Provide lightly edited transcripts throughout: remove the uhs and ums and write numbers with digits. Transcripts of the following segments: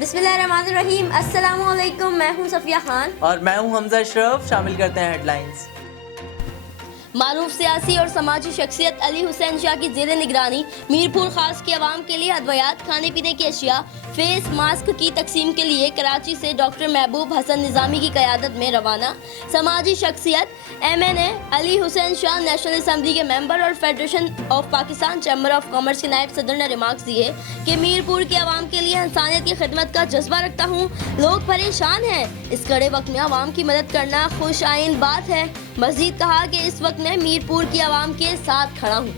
बिस्मिल्लाहिर्रहमानिर्रहीम। अस्सलाम वालेकुम, मैं हूं सफिया खान और मैं हूं हमजा अशरफ। शामिल करते हैं हेडलाइंस। मारूफ सियासी और समाजी शख्सियत अली हुसैन शाह की जेर निगरानी मीरपुर खास के अवाम के लिए अद्वियात, खाने पीने की अशिया, फेस मास्क की तकसीम के लिए कराची से डॉक्टर महबूब हसन निज़ामी की क़यादत में रवाना। समाजी शख्सियत MNA Ali Hussain Shah national assembly के मेंबर और federation of Pakistan chamber of commerce के नायब सदर ने रिमार्क्स दिए कि मीरपुर के अवाम के लिए इंसानियत की खिदमत का जज्बा रखता हूँ। लोग परेशान हैं, इस कड़े वक्त में अवाम की मदद करना खुश आइन बात है। मजीद कहा कि इस वक्त मैं मीरपुर की आवाम के साथ खड़ा हूँ।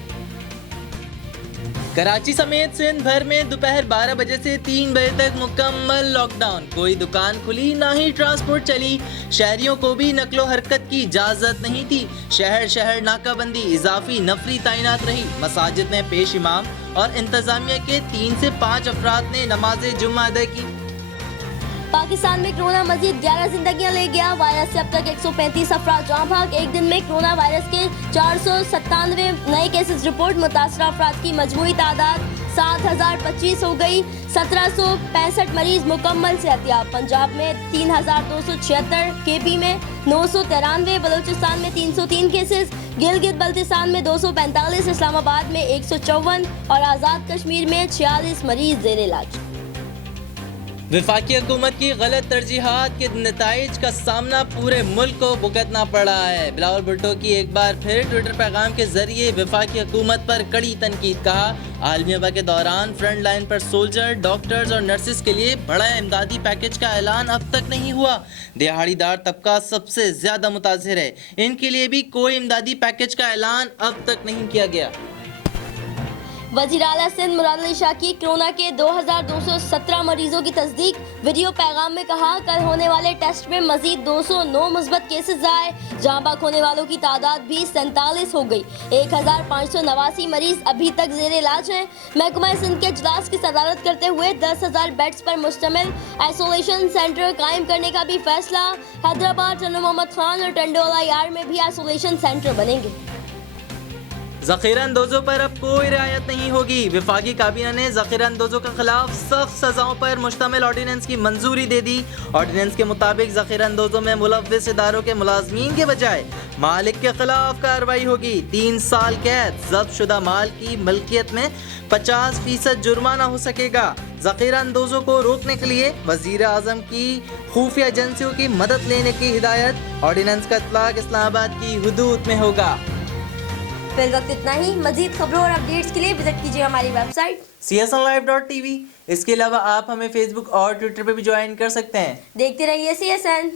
कराची समेत सिंध भर में दोपहर 12 बजे से 3 बजे तक मुकम्मल लॉकडाउन। कोई दुकान खुली, ना ही ट्रांसपोर्ट चली। शहरियों को भी नकलो हरकत की इजाजत नहीं थी। शहर शहर नाकाबंदी, इजाफी नफरी तैनात रही। मसाजिद में पेश इमाम और इंतजामिया के 3 से 5 अफराद ने नमाज जुम्मा अदा की। पाकिस्तान में कोरोना मजीद 11 जिंदगियां ले गया। वायरस से अब तक 135 अफराद जाँ भाग। एक दिन में कोरोना वायरस के 497 नए केसेस रिपोर्ट। मुतासरा अफराद की मजमूई तादाद 7025 हो गई। 1765 मरीज मुकम्मल सेहतियाब। पंजाब में 3276, KP में 993, बलूचिस्तान में 303 केसेस, गिलगित बल्तिस्तान में 245, इस्लामाबाद में 154 और आज़ाद कश्मीर में 46 मरीज जेर इलाज। वफाकी हुकूमत की गलत तरजीहात के नताइज का सामना पूरे मुल्क को भुगतना पड़ रहा है। बिलावल भुट्टो की एक बार फिर ट्विटर पैगाम के जरिए वफाकी हुकूमत पर कड़ी तनकीद। कहा, आलमी वबा के दौरान फ्रंट लाइन पर सोल्जर, डॉक्टर्स और नर्सिस के लिए बड़ा इमदादी पैकेज का ऐलान अब तक नहीं हुआ। दिहाड़ीदार तबका सबसे ज्यादा मुतासिर है, इनके लिए भी कोई इमदादी पैकेज का ऐलान अब तक नहीं किया गया। वज़ीर आला सिंध मुराद अली शाह की कोरोना के 2217 मरीजों की तस्दीक। वीडियो पैगाम में कहा, कल होने वाले टेस्ट में मजीद 209 मुस्बत केसेस आए। जहाँ बाक होने वालों की तादाद भी 47 हो गई। 1589 मरीज अभी तक जेर इलाज हैं। महकमा सिंध के इजलास की सदारत करते हुए 10,000 बेड्स पर मुश्तमिल आइसोलेशन सेंटर कायम करने का भी फैसला। हैदराबाद, टंडो मोहम्मद खान और टंडोला यार में भी आइसोलेशन सेंटर बनेंगे। ज़ख़ीरा अंदोज़ों पर अब कोई रियायत नहीं होगी। वफाकी काबीना ने ज़ख़ीरा अंदोज़ों के खिलाफ सख्त सज़ाओं पर मुश्तमिल ऑर्डिनेंस की मंजूरी दे दी। ऑर्डिनेंस के मुताबिक ज़ख़ीरा अंदोज़ों में मुलव्विस इदारों के मुलाजमीन के बजाय मालिक के खिलाफ कार्रवाई होगी। 3 साल कैद, ज़ब्त शुदा माल की मलकियत में 50% जुर्माना हो सकेगा। ज़ख़ीरा अंदोज़ों को रोकने के लिए वज़ीर आज़म की खुफिया एजेंसियों की मदद लेने की हिदायत। ऑर्डिनेंस का इतलाक़ इस्लामाबाद की हुदूद में होगा। फिल वक्त इतना ही। मजीद खबरों और अपडेट्स के लिए विजिट कीजिए हमारी वेबसाइट csnlive.tv। इसके अलावा आप हमें फेसबुक और ट्विटर पे भी ज्वाइन कर सकते हैं। देखते रहिए CSN।